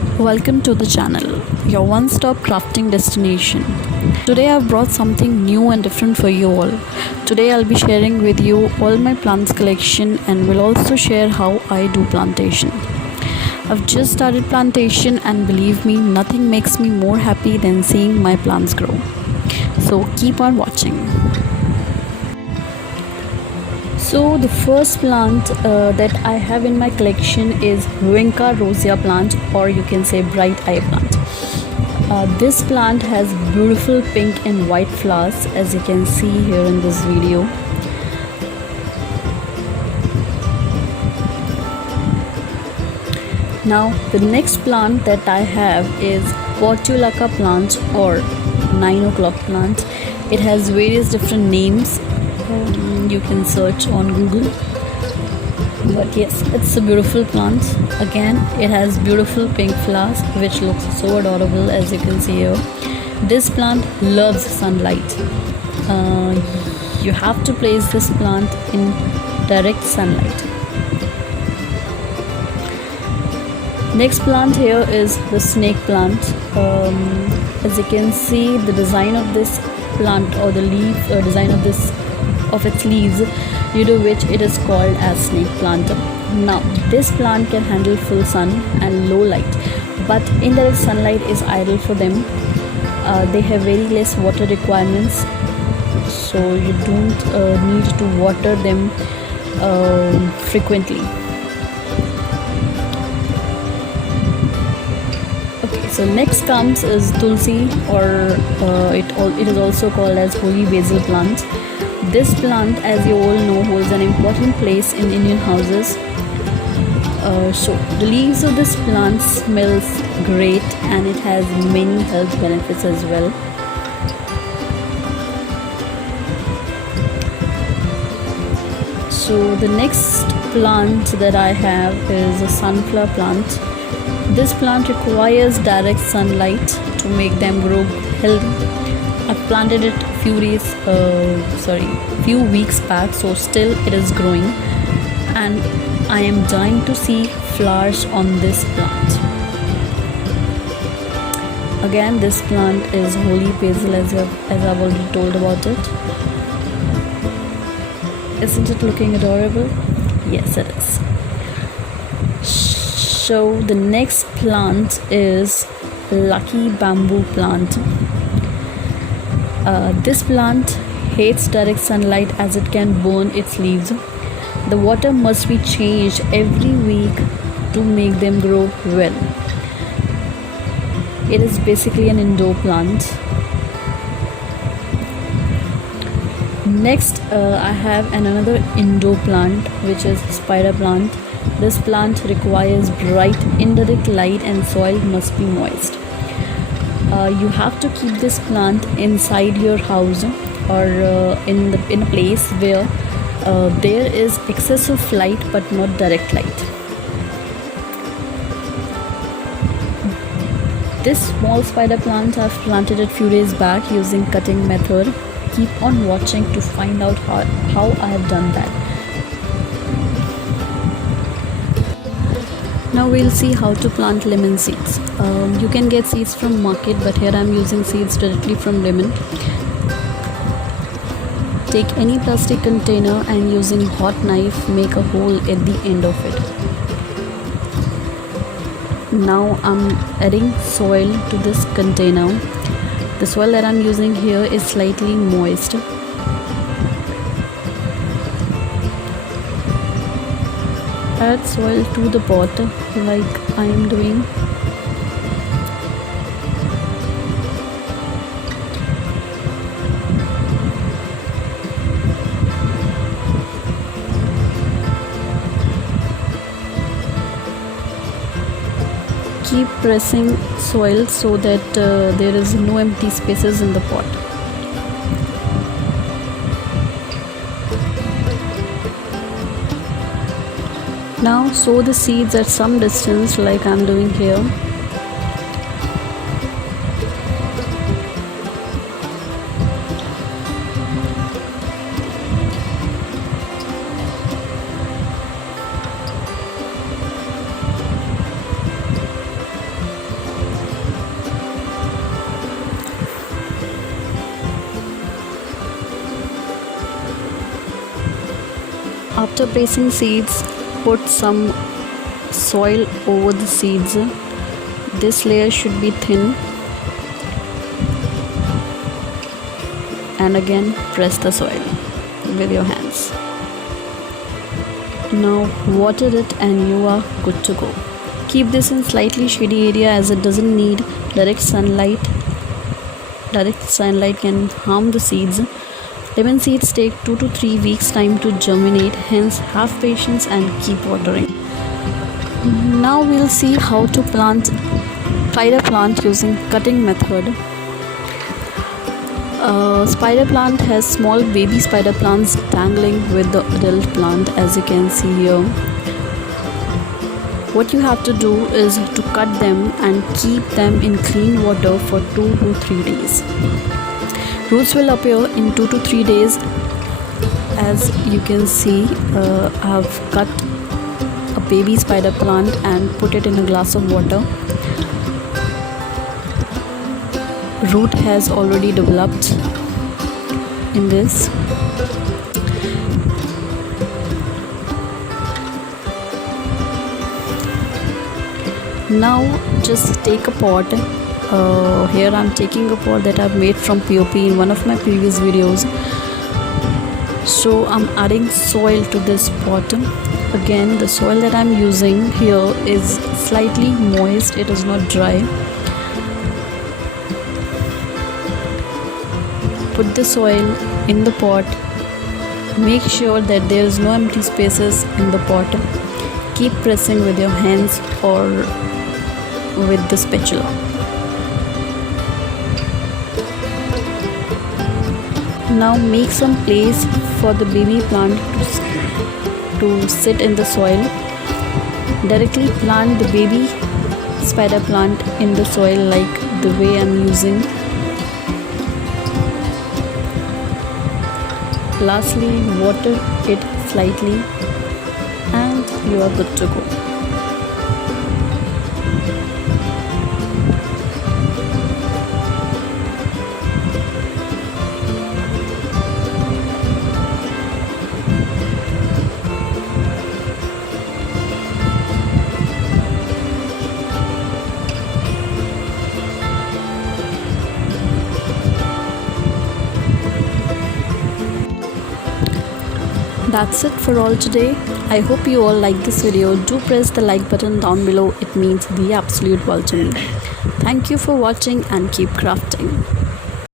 Welcome to the channel, your one-stop crafting destination. Today I've brought something new and different for you all. Today I'll be sharing with you all my plants collection and will also share how I do plantation. I've just started plantation and believe me, nothing makes me more happy than seeing my plants grow. So keep on watching. So the first plant that I have in my collection is Vinca rosea plant, or you can say bright eye plant. This plant has beautiful pink and white flowers, as you can see here in this video. Now the next plant that I have is Portulaca plant or 9 o'clock plant. It has various different names. You can search on Google, but yes, it's a beautiful plant. Again, it has beautiful pink flowers which looks so adorable, as you can see here. This plant loves sunlight. You have to place this plant in direct sunlight. Next plant here is the snake plant. As you can see, the design of this plant, or the leaf design of its leaves, due to which it is called as snake plant. Now this plant can handle full sun and low light, but indirect sunlight is ideal for them. They have very less water requirements, so you don't need to water them frequently. Okay, so next comes is tulsi, or it is also called as holy basil plant. This plant, as you all know, holds an important place in Indian houses. So the leaves of this plant smells great, and it has many health benefits as well. So the next plant that I have is a sunflower plant. This plant requires direct sunlight to make them grow healthy. I planted it few weeks back, so still it is growing, and I am dying to see flowers on this plant. Again, this plant is holy basil, as I've already told about it. Isn't it looking adorable? Yes, it is. So the next plant is lucky bamboo plant. This plant hates direct sunlight as it can burn its leaves. The water must be changed every week to make them grow well. It is basically an indoor plant. Next, I have another indoor plant, which is spider plant. This plant requires bright indirect light and soil must be moist. You have to keep this plant inside your house, or in a place where there is excessive light but not direct light. This small spider plant I've planted it few days back using cutting method. Keep on watching to find out how I have done that. Now we'll see how to plant lemon seeds. You can get seeds from market, but here I'm using seeds directly from lemon. Take any plastic container and using hot knife make a hole at the end of it. Now I'm adding soil to this container. The soil that I'm using here is slightly moist. Add soil to the pot like I am doing. Keep pressing soil so that there is no empty spaces in the pot. Now sow the seeds at some distance like I'm doing here. After placing seeds, put some soil over the seeds. This layer should be thin, and again press the soil with your hands. Now water it and you are good to go. Keep this in slightly shady area as it doesn't need direct sunlight. Direct sunlight can harm the seeds. Lemon seeds take 2 to 3 weeks time to germinate, hence have patience and keep watering. Now we'll see how to plant spider plant using cutting method. Spider plant has small baby spider plants dangling with the adult plant, as you can see here. What you have to do is to cut them and keep them in clean water for 2 to 3 days. Roots will appear in 2 to 3 days. As you can see, I have cut a baby spider plant and put it in a glass of water. Root has already developed in this. Now just take a pot. Here I'm taking a pot that I've made from POP in one of my previous videos. So I'm adding soil to this pot. Again, the soil that I'm using here is slightly moist, it is not dry. Put the soil in the pot. Make sure that there is no empty spaces in the pot. Keep pressing with your hands or with the spatula. Now make some place for the baby plant to sit in the soil. Directly plant the baby spider plant in the soil like the way I'm using. Lastly, water it slightly and you are good to go. That's it for all today. I hope you all like this video. Do press the like button down below. It means the absolute world to me. Thank you for watching and keep crafting.